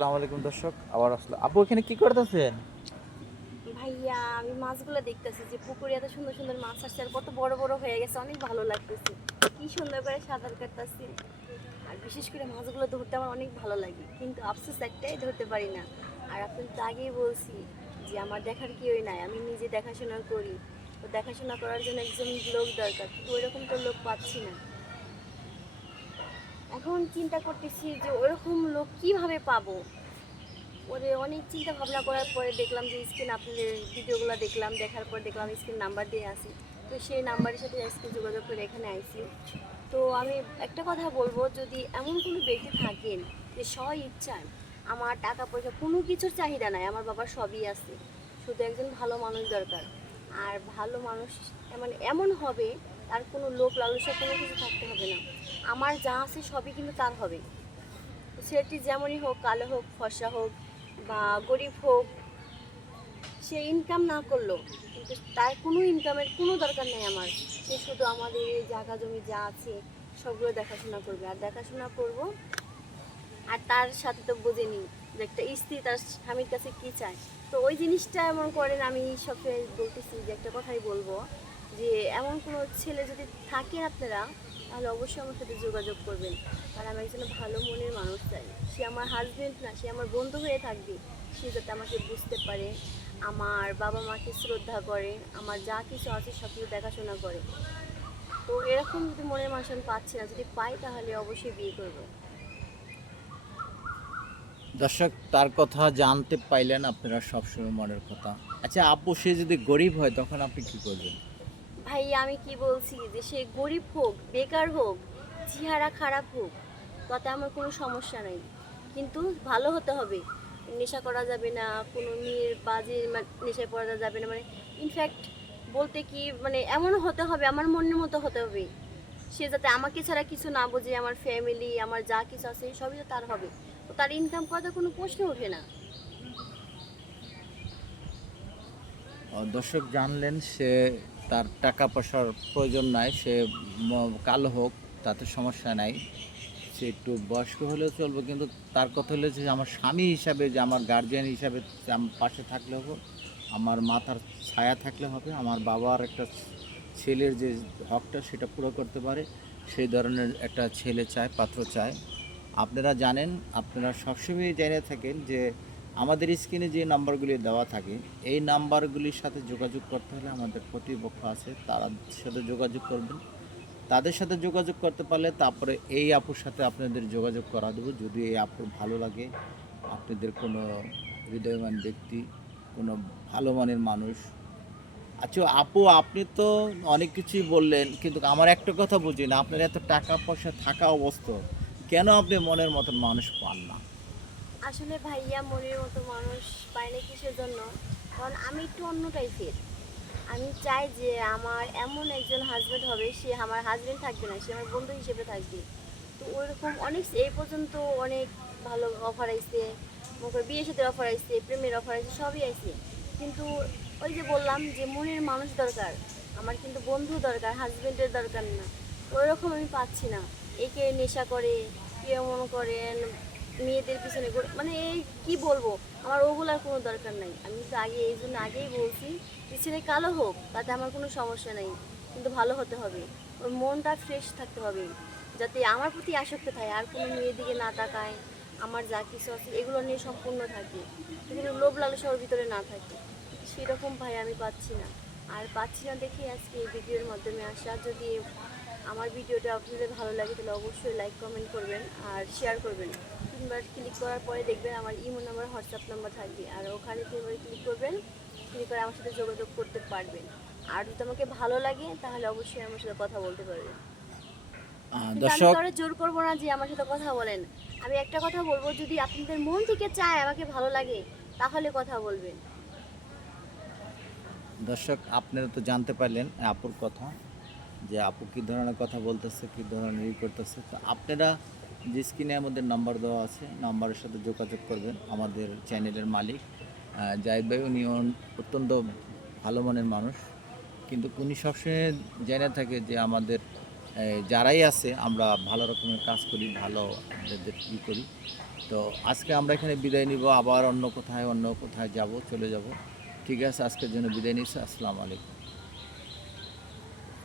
আসসালামু আলাইকুম দর্শক, আবার আসলে আপু এখানে কি করতেছেন? ভাইয়া আমি মাছগুলো দেখতেছি যে পুকুরে এত সুন্দর সুন্দর মাছ আসছে আর কত বড় বড় হয়ে গেছে, অনেক ভালো লাগতেছে। কি সুন্দর করে সাঁতার কাটতেছি। আর বিশেষ করে মাছগুলো ধরতে আমার অনেক ভালো লাগে, কিন্তু আফসোস একটাই, ধরতে পারি না। আর আপনি তো আগেই বলছি যে আমার দেখার কেউই নাই, আমি নিজে দেখাশোনা করি। তো দেখাশোনা করার জন্য একজন লোক দরকার, কিন্তু ওইরকম তো লোক পাচ্ছি না। এখন চিন্তা করতেছি যে ওইরকম লোক কিভাবে পাবো। পরে অনেক চিন্তা ভাবনা করার পরে দেখলাম যে স্ক্রিন, আপনাদের ভিডিওগুলো দেখলাম, দেখার পর দেখলাম স্ক্রিন নাম্বার দিয়ে আসি। তো সেই নাম্বারের সাথে আজকে যোগাযোগ করে এখানে আইছি। তো আমি একটা কথা বলবো, যদি এমন কোনো ব্যক্তি থাকেন যে স্ব ইচ্ছায়, আমার টাকা পয়সা কোনো কিছুর চাহিদা নাই, আমার বাবার সবই আছে, শুধু একজন ভালো মানুষ দরকার। আর ভালো মানুষ মানে এমন হবে, তার কোনো লোভ লালসা কোনো কিছু থাকতে হবে না। আমার যা আছে সবই কিন্তু তার হবে। ছেলেটি যেমনই হোক, কালো হোক, ফর্সা হোক বা গরিব হোক, সে ইনকাম না করলো, কিন্তু তার কোনো ইনকামের কোনো দরকার নেই আমার। সে শুধু আমাদের এই জায়গা জমি যা আছে সবগুলো দেখাশোনা করবে, আর দেখাশোনা করব। আর তার সাথে তো বোঝেনি যে একটা স্ত্রী তার স্বামীর কাছে কি চায়। তো ওই জিনিসটা এমন করেন, আমি সবসময় বলতেছি যে একটা কথাই বলবো, যে এমন কোনো ছেলে যদি থাকে আপনারা, তাহলে অবশ্যই আমার সাথে যোগাযোগ করবেন। আর আমি একজন ভালো মনের মানুষ চাই, সে আমার হাজবেন্ড না, সে আমার বন্ধু হয়ে থাকবে। সে যাতে আমাকে বুঝতে পারে, আমার বাবা মাকে শ্রদ্ধা করে, আমার যা কিছু আছে সব কিছু দেখাশোনা করে। তো এরকম যদি মনের মানুষ আমি পাচ্ছি না, যদি পাই তাহলে অবশ্যই বিয়ে করবো। দর্শক, তার কথা জানতে পাইলেন আপনারা সবসময় মনের কথা। আচ্ছা আপু, সে যদি গরিব হয় তখন আপনি কি করবেন? ভাই আমি কি বলছি, যে সে গরিব হোক, বেকার হোক, চেহারা খারাপ হোক, তাতে আমার কোনো সমস্যা নেই, কিন্তু ভালো হতে হবে। নেশা করা যাবে না, কোনো মেয়ের বাজে নেশায় পড়া যাবে না, মানে ইনফ্যাক্ট বলতে কি, মানে এমন হতে হবে, আমার মনের মতো হতে হবে। সে যাতে আমাকে ছাড়া কিছু না বোঝে, আমার ফ্যামিলি, আমার যা কিছু আছে সবই তো তার হবে। তো তার ইনকাম করার কোনো প্রশ্ন ওঠে না। দর্শক জানলেন, সে তার টাকা পয়সার প্রয়োজন নাই, সে কালো হোক তাতে সমস্যা নাই, সে একটু বয়স্ক হলেও চলবে, কিন্তু তার কথা হলো যে আমার স্বামী হিসাবে, যে আমার গার্জিয়ান হিসাবে সে আমার পাশে থাকলে হবে, আমার মাথার ছায়া থাকলে হবে, আমার বাবার একটা ছেলের যে হকটা সেটা পুরো করতে পারে, সেই ধরনের একটা ছেলে চায়, পাত্র চায়। আপনারা জানেন, আপনারা সবসময় জেনে থাকেন যে আমাদের স্ক্রিনে যে নাম্বারগুলি দেওয়া থাকে, এই নাম্বারগুলির সাথে যোগাযোগ করতে হলে আমাদের কর্তৃপক্ষ আছে, তার সাথে যোগাযোগ করবেন। তাদের সাথে যোগাযোগ করতে পারলে তারপরে এই আপুর সাথে আপনাদের যোগাযোগ করা দেবো, যদি এই আপুর ভালো লাগে, আপনাদের কোনো হৃদয়বান ব্যক্তি, কোনো ভালো মনের মানুষ। আচ্ছা আপু, আপনি তো অনেক কিছুই বললেন, কিন্তু আমার একটা কথা বুঝি না, আপনার এত টাকা পয়সা থাকা অবস্থা কেন আপনি মনের মতন মানুষ পান না? আসলে ভাইয়া মনের মতো মানুষ পায় না কিসের জন্য, কারণ আমি একটু অন্য টাইপের। আমি চাই যে আমার এমন একজন হাজবেন্ড হবে, সে আমার হাজবেন্ড থাকবে না, সে আমার বন্ধু হিসেবে থাকবে। তো ওইরকম অনেক এই পর্যন্ত অনেক ভালো অফার আইছে, মনে করে বিয়ের সাথে অফার আইছে, প্রেমের অফার আইছে, সবই আইছে। কিন্তু ওই যে বললাম যে মনের মানুষ দরকার, আমার কিন্তু বন্ধু দরকার, হাজবেন্ডের দরকার না। ওইরকম আমি পাচ্ছি না। একে নেশা করে, কেউ মনে করেন মেয়েদের পিছনে মানে এই কি বলবো, আমার ওগুলার কোনো দরকার নাই। আমি তো আগে এই জন্য আগেই বলছি যে ছেলে কালো হোক তাতে আমার কোনো সমস্যা নেই, কিন্তু ভালো হতে হবে, ওর মনটা ফ্রেশ থাকতে হবে, যাতে আমার প্রতি আসক্ত থাকে, আর কোনো মেয়ের দিকে না তাকায়, আমার যা কিছু আছে এগুলো নিয়ে সম্পূর্ণ থাকে, কিন্তু লোভ লালসা ওর ভিতরে না থাকে। সেরকম ভাই আমি পাচ্ছি না। আর পাচ্ছি না দেখে আজকে এই ভিডিওর মাধ্যমে আসা। যদি আমার ভিডিওটা আপনাদের ভালো লাগে তাহলে অবশ্যই লাইক কমেন্ট করবেন আর শেয়ার করবেন। তিনবার ক্লিক করার পরে দেখবেন আমার ইমো নাম্বার, হোয়াটসঅ্যাপ নাম্বার থাকবে, আর ওখানে তিনবার ক্লিক করবেন, ক্লিক করে আমার সাথে যোগাযোগ করতে পারবেন। আর যদি আমাকে ভালো লাগে তাহলে অবশ্যই আমার সাথে কথা বলতে পারবেন। কিন্তু আমি দর্শক, কারো জোর করবো না যে আমার সাথে কথা বলেন। আমি একটা কথা বলবো, যদি আপনাদের মন থেকে চায় আমাকে ভালো লাগে তাহলে কথা বলবেন। দর্শক আপনারা তো জানতে পারলেন আপুর কথা, যে আপু কী ধরনের কথা বলতেছে, কী ধরনের করতেছে। তো আপনারা যে স্ক্রিনে আমাদের নাম্বার দেওয়া আছে, নাম্বারের সাথে যোগাযোগ করবেন। আমাদের চ্যানেলের মালিক জাহিদ ভাই, উনি অত্যন্ত ভালো মনের মানুষ, কিন্তু উনি সবসময় জেনে থাকে যে আমাদের যারাই আছে আমরা ভালো রকমের কাজ করি, ভালো আপনাদের করি। তো আজকে আমরা এখানে বিদায় নিব, আবার অন্য কোথায় যাব, চলে যাব। ঠিক আছে, আজকের জন্য বিদায় নিচ্ছি। আসসালামু আলাইকুম।